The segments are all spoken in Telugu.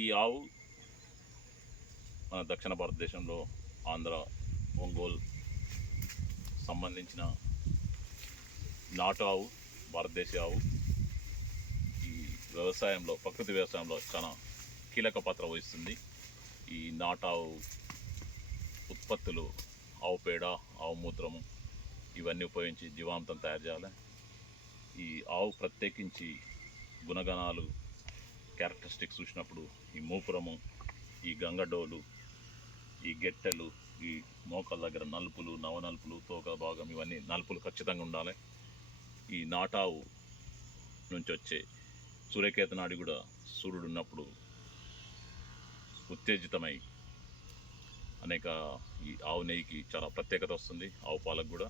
ఈ ఆవు మన దక్షిణ భారతదేశంలో ఆంధ్ర, ఒంగోలు సంబంధించిన నాటు ఆవు, భారతదేశీ ఆవు. ఈ వ్యవసాయంలో, ప్రకృతి వ్యవసాయంలో చాలా కీలక పాత్ర వహిస్తుంది. ఈ నాటు ఆవు ఉత్పత్తులు, ఆవు పేడ, ఆవు మూత్రము ఇవన్నీ ఉపయోగించి జీవామృతం తయారు చేయాలి. ఈ ఆవు ప్రత్యేకించి గుణగణాలు, క్యారెక్టరిస్టిక్స్ చూసినప్పుడు ఈ మూపురము, ఈ గంగడోలు, ఈ గెట్టెలు, ఈ మోకాల దగ్గర నలుపులు, నవనలుపులు, తోక భాగం ఇవన్నీ నలుపులు ఖచ్చితంగా ఉండాలి. ఈ నాటావు నుంచి వచ్చే సూర్యకేత నాడి కూడా సూర్యుడు ఉన్నప్పుడు ఉత్తేజితమై అనేక ఈ ఆవు నెయ్యికి చాలా ప్రత్యేకత వస్తుంది, ఆవు పాలకు కూడా.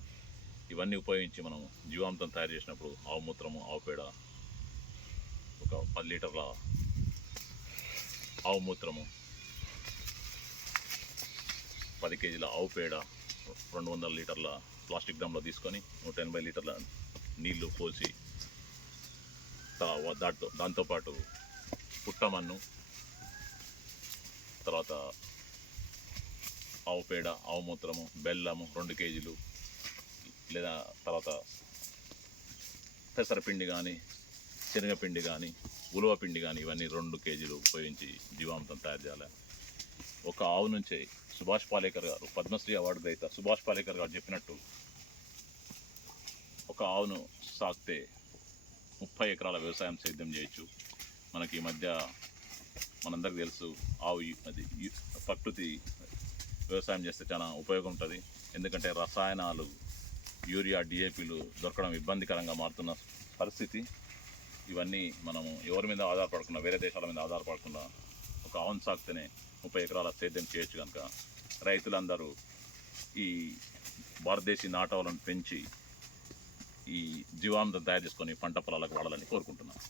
ఇవన్నీ ఉపయోగించి మనం జీవామృతం తయారు చేసినప్పుడు ఆవు మూత్రము, ఆవు పేడ, ఒక 10 లీటర్ల ఆవు మూత్రము, 10 కేజీల ఆవు పేడ, 200 లీటర్ల ప్లాస్టిక్ డ్రమ్లో తీసుకొని 180 లీటర్ల నీళ్లు పోసి దాంతోపాటు పుట్టమన్ను, తర్వాత ఆవు పేడ, ఆవు మూత్రము, బెల్లము 2 కేజీలు, లేదా తర్వాత పెసరపిండి కానీ, శనగపిండి కానీ, ఉలవ పిండి కానీ ఇవన్నీ 2 కేజీలు ఉపయోగించి జీవామృతం తయారు చేయాలి. ఒక ఆవు నుంచే సుభాష్ పాలేకర్ గారు, పద్మశ్రీ అవార్డు గ్రహీత సుభాష్ పాలేకర్ గారు చెప్పినట్టు, ఒక ఆవును సాకితే 30 ఎకరాల వ్యవసాయం సేద్యం చేయొచ్చు. మనకి ఈ మధ్య మనందరికీ తెలుసు, ఆవు అది ప్రకృతి వ్యవసాయం చేస్తే చాలా ఉపయోగం ఉంటుంది. ఎందుకంటే రసాయనాలు, యూరియా, డిఏపీలు దొరకడం ఇబ్బందికరంగా మారుతున్న పరిస్థితి. ఇవన్నీ మనము ఎవరి మీద ఆధారపడకుండా, వేరే దేశాల మీద ఆధారపడకుండా ఒక ఆవును సాకితేనే 30 ఎకరాల సేద్యం చేయొచ్చు. కనుక రైతులందరూ ఈ భారతదేశీ నాటావులను పెంచి ఈ జీవామృతం తయారు చేసుకొని పంట పొలాలకు వాడాలని కోరుకుంటున్నాను.